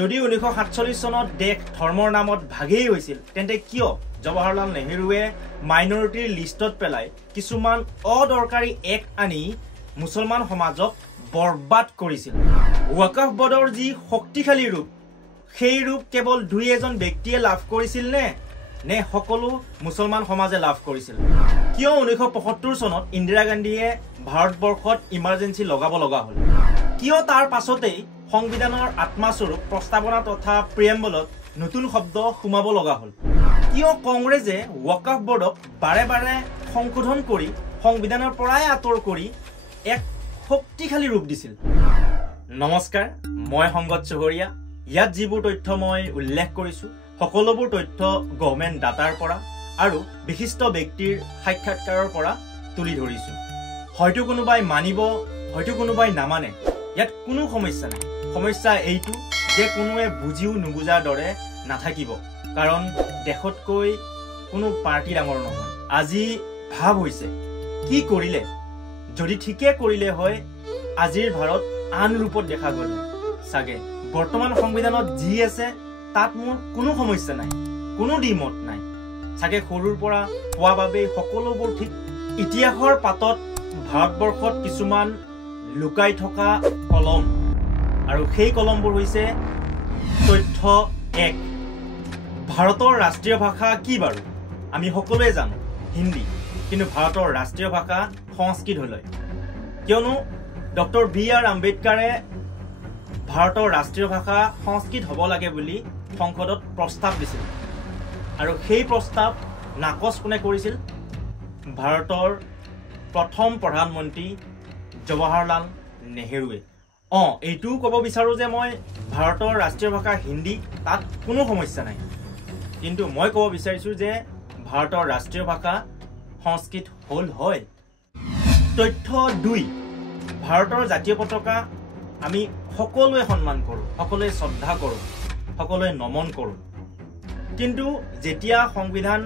যদি 1947 চনত দেশ ধৰ্মৰ নামত ভাগেই হৈছিল তেন্তে কিয় জৱাহৰলাল নেহৰুৱে মাইনৰিটিৰ লিষ্টত পেলাই কিছুমান অদৰকাৰী এক আনি মুছলমান সমাজক বৰবাদ কৰিছিল ওয়াকফ বৰ্ডৰ যি শক্তিশালী ৰূপ সেই ৰূপ কেৱল দুই এজন ব্যক্তিয়ে লাভ কৰিছিল নে সকলো মুছলমান সমাজে লাভ কৰিছিল কিয় 1975 চনত ইন্দিৰা গান্ধীয়ে ভাৰতবৰ্ষত ইমাৰ্জেন্সি লগাব লগা হ'ল কিয় তাৰ পাছতেই সংবিধানৰ আত্মাস্বৰূপ প্ৰস্তাৱনা তথা প্ৰিএম্বলত নতুন শব্দ সুমাব লগা হ'ল কিয় কংগ্ৰেছে ওয়াকফ বৰ্ডক বাৰে বাৰে সংশোধন কৰি সংবিধানৰ পৰাই আঁতৰ কৰি এক শক্তিশালী ৰূপ দিছিল নমস্কাৰ মই সংগত চহৰীয়া ইয়াত যিবোৰ তথ্য মই উল্লেখ কৰিছো সকলোবোৰ তথ্য গভৰ্ণমেণ্ট ডাটাৰ পৰা আৰু বিশিষ্ট ব্যক্তিৰ সাক্ষাৎকাৰৰ পৰা তুলি ধৰিছো হয়তো কোনোবাই মানিব হয়তো কোনোবাই নামানে ইয়াত কোনো সমস্যা নাই সমস্যা এইটো যে কোনোৱে বুজিও নুবুজাৰ দৰে নাথাকিব কাৰণ দেশতকৈ কোনো পাৰ্টি ডাঙৰ নহয় আজি ভাব হৈছে কি কৰিলে যদি ঠিকে কৰিলে হয় আজিৰ ভাৰত আন ৰূপত দেখা গ'ল সাগে বৰ্তমান সংবিধানত যি আছে তাত মোৰ কোনো সমস্যা নাই কোনো দ্বিমত নাই সাগে সৰুৰ পৰা পোৱা বাবে সকলোবোৰ ঠিক ইতিহাসৰ পাতত ভাৰতবৰ্ষত কিছুমান লুকাই থকা কলম আৰু সেই কলমবোৰ হৈছে তথ্য 1 ভাৰতৰ ৰাষ্ট্ৰীয় ভাষা কি বাৰু আমি সকলোৱে জানো হিন্দী কিন্তু ভাৰতৰ ৰাষ্ট্ৰীয় ভাষা সংস্কৃত হ'ল কিয়নো ডক্টৰ বি.আৰ. আম্বেদকাৰে ভাৰতৰ ৰাষ্ট্ৰীয় ভাষা সংস্কৃত হ'ব লাগে বুলি সংসদত প্ৰস্তাৱ দিছিল আৰু সেই প্ৰস্তাৱ নাকচ কোনে কৰিছিল ভাৰতৰ প্ৰথম প্ৰধানমন্ত্ৰী জৱাহৰলাল নেহৰুৱে এইটোও ক'ব বিচাৰোঁ যে মই ভাৰতৰ ৰাষ্ট্ৰীয় ভাষা হিন্দী তাত কোনো সমস্যা নাই কিন্তু মই ক'ব বিচাৰিছোঁ যে ভাৰতৰ ৰাষ্ট্ৰীয় ভাষা সংস্কৃত হ'ল হয় তথ্য 2 ভাৰতৰ জাতীয় পতাকা আমি সকলোৱে সন্মান কৰোঁ সকলোৱে শ্ৰদ্ধা কৰোঁ সকলোৱে নমন কৰোঁ কিন্তু যেতিয়া সংবিধান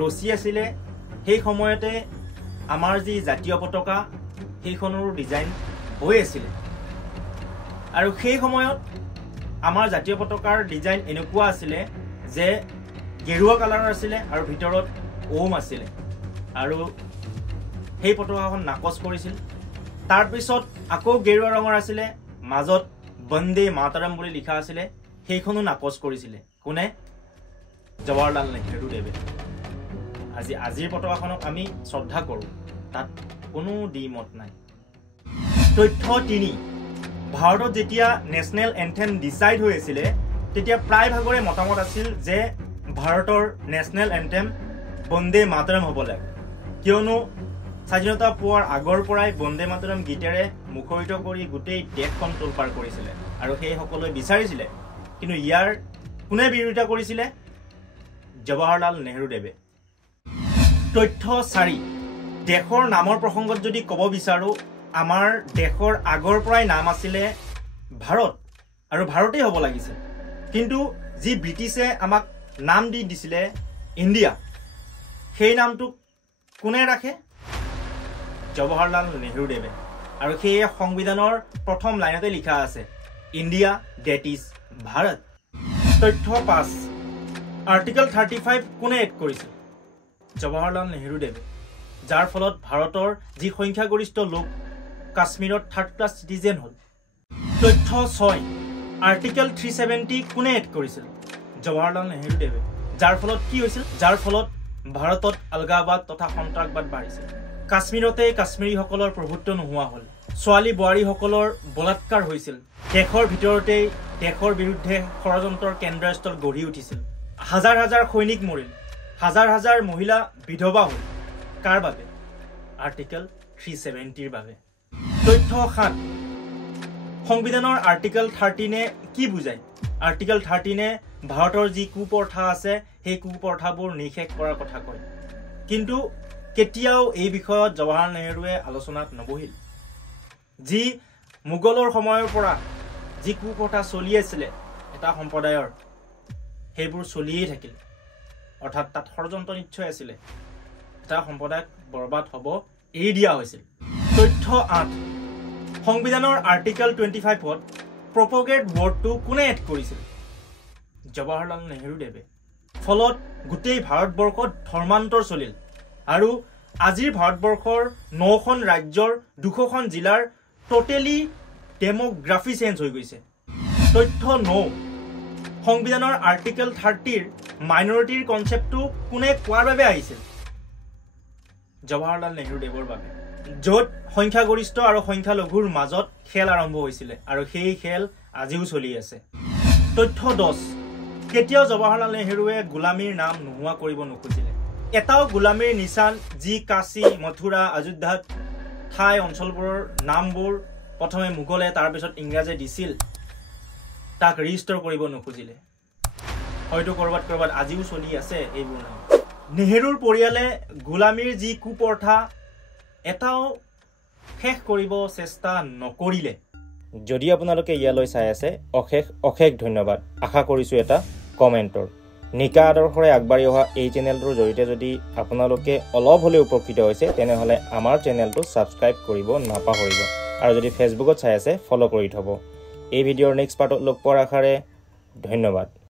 ৰচি আছিলে সেই সময়তে আমাৰ যি জাতীয় পতাকা সেইখনৰ ডিজাইন হৈ আছিলে আৰু সেই সময়ত আমাৰ জাতীয় পতাকাৰ ডিজাইন এনেকুৱা আছিলে যে গেৰুৱা কালাৰৰ আছিলে আৰু ভিতৰত ওম আছিলে আৰু সেই পতাকাখন নাকচ কৰিছিল তাৰ পিছত আকৌ গেৰুৱা ৰঙৰ আছিলে মাজত বন্দে মাতৰম বুলি লিখা আছিলে সেইখনো নাকচ কৰিছিলে কোনে জৱাহৰলাল নেহৰুদেৱে আজিৰ পতাকাখনক আমি শ্ৰদ্ধা কৰোঁ তাত কোনো দ্বিমত নাই তথ্য 3 ভাৰতত যেতিয়া নেশ্যনেল এন্থেম ডিচাইড হৈ আছিলে তেতিয়া প্ৰায় ভাগৰে মতামত আছিল যে ভাৰতৰ নেশ্যনেল এন্থেম বন্দে মাতৰম হ'ব লাগে কিয়নো স্বাধীনতা পোৱাৰ আগৰ পৰাই বন্দে মাতৰম গীতেৰে মুখৰিত কৰি গোটেই দেশখন তোলপাৰ কৰিছিলে আৰু সেই সকলোৱে বিচাৰিছিলে কিন্তু ইয়াৰ কোনে বিৰোধিতা কৰিছিলে জৱাহৰলাল নেহৰুদেৱে তথ্য 4 দেশৰ নামৰ প্ৰসংগত যদি ক'ব বিচাৰোঁ আমাৰ দেশৰ আগৰ পৰাই নাম আছিলে ভাৰত আৰু ভাৰতেই হ'ব লাগিছিল কিন্তু যি ব্ৰিটিছে আমাক নাম দি দিছিলে ইণ্ডিয়া সেই নামটোক কোনে ৰাখে জৱাহৰলাল নেহৰুদেৱে আৰু সেই সংবিধানৰ প্ৰথম লাইনতে লিখা আছে ইণ্ডিয়া ডেট ইজ ভাৰত তথ্য 5 আৰ্টিকল 35 কোনে এড কৰিছিল জৱাহৰলাল নেহৰুদেৱে যাৰ ফলত ভাৰতৰ যি সংখ্যাগৰিষ্ঠ লোক কাশ্মীৰত থাৰ্ড ক্লাছ চিটিজেন হ'ল তথ্য 6 আৰ্টিকল 370 কোনে এড কৰিছিল জৱাহৰলাল নেহৰুদেৱে যাৰ ফলত কি হৈছিল যাৰ ফলত ভাৰতত আলগাবাদ তথা সন্ত্ৰাসবাদ বাঢ়িছিল কাশ্মীৰতে কাশ্মীৰীসকলৰ প্ৰভুত্ব নোহোৱা হ'ল ছোৱালী বোৱাৰীসকলৰ বলাৎকাৰ হৈছিল দেশৰ ভিতৰতেই দেশৰ বিৰুদ্ধে ষড়যন্ত্ৰৰ কেন্দ্ৰস্থল গঢ়ি উঠিছিল হাজাৰ হাজাৰ সৈনিক মৰিল হাজাৰ হাজাৰ মহিলা বিধৱা হ'ল কাৰ বাবে আৰ্টিকল 370 বাবে তথ্য 7 সংবিধানৰ আৰ্টিকল 13 কি বুজায় আৰ্টিকল 13 ভাৰতৰ যি কুপ্ৰথা আছে সেই কুপ্ৰথাবোৰ নিষেধ কৰাৰ কথা কয় কিন্তু কেতিয়াও এই বিষয়ত জৱাহৰলাল নেহৰুৱে আলোচনাত নবহিল যি মোগলৰ সময়ৰ পৰা যি কুপ্ৰথা চলি আছিলে এটা সম্প্ৰদায়ৰ সেইবোৰ চলিয়েই থাকিল অৰ্থাৎ তাত ষড়যন্ত্ৰ নিশ্চয় আছিলে এটা সম্প্ৰদায় বৰবাদ হ'ব এৰি দিয়া হৈছিল তথ্য 8 সংবিধানৰ আৰ্টিকল 25ত প্ৰপগেট ৱৰ্ডটো কোনে এড কৰিছিল জৱাহৰলাল নেহৰুদেৱে ফলত গোটেই ভাৰতবৰ্ষত ধৰ্মান্তৰ চলিল আৰু আজিৰ ভাৰতবৰ্ষৰ 9খন ৰাজ্যৰ 200খন জিলাৰ টোটেলি ডেমোগ্ৰাফি চেঞ্জ হৈ গৈছে তথ্য 9 সংবিধানৰ আৰ্টিকেল 30ৰ মাইনৰিটিৰ কনসেপ্টটো কোনে কোৱাৰ বাবে আহিছিল জৱাহৰলাল নেহৰুদেৱৰ বাবে য'ত সংখ্যাগৰিষ্ঠ আৰু সংখ্যালঘুৰ মাজত খেল আৰম্ভ হৈছিল আৰু সেই খেল আজিও চলি আছে তথ্য 10 কেতিয়াও জৱাহৰলাল নেহৰুৱে গোলামীৰ নাম নোহোৱা কৰিব নোখোজিলে এটাও গোলামীৰ নিশান যি কাশী মথুৰা অযোধ্যাত ঠাই অঞ্চলবোৰৰ নামবোৰ প্ৰথমে মুগলে তাৰ পিছত ইংৰাজে দিছিল তাক ৰেজিষ্টাৰ কৰিব নোখোজিলে হয়তো কৰবাত আজিও চলি আছে এইবোৰ নাম নেহৰুৰ পৰিয়ালে গোলামীৰ যি কুপ্ৰথা এটাও শেষ কৰিব চেষ্টা নকৰিলে যদি আপোনালোকে ইয়ালৈ চাই আছে অশেষ ধন্যবাদ আশা কৰিছো এটা কমেন্টৰ নিকা আদৰ্শৰে আগবাঢ়ি অহা এই চেনেলটোৰ জৰিয়তে যদি আপোনালোকে অলপ হ'লে উপকৃত হৈছে তেনেহলে আমাৰ চেনেলটো সাবস্ক্ৰাইব কৰিব নাপাহৰিব আৰু যদি ফেসবুকত চাই আছে ফলো কৰি থব এই ভিডিঅ'ৰ নেক্সট পাৰ্টত লগ পোৱাৰ আশাৰে ধন্যবাদ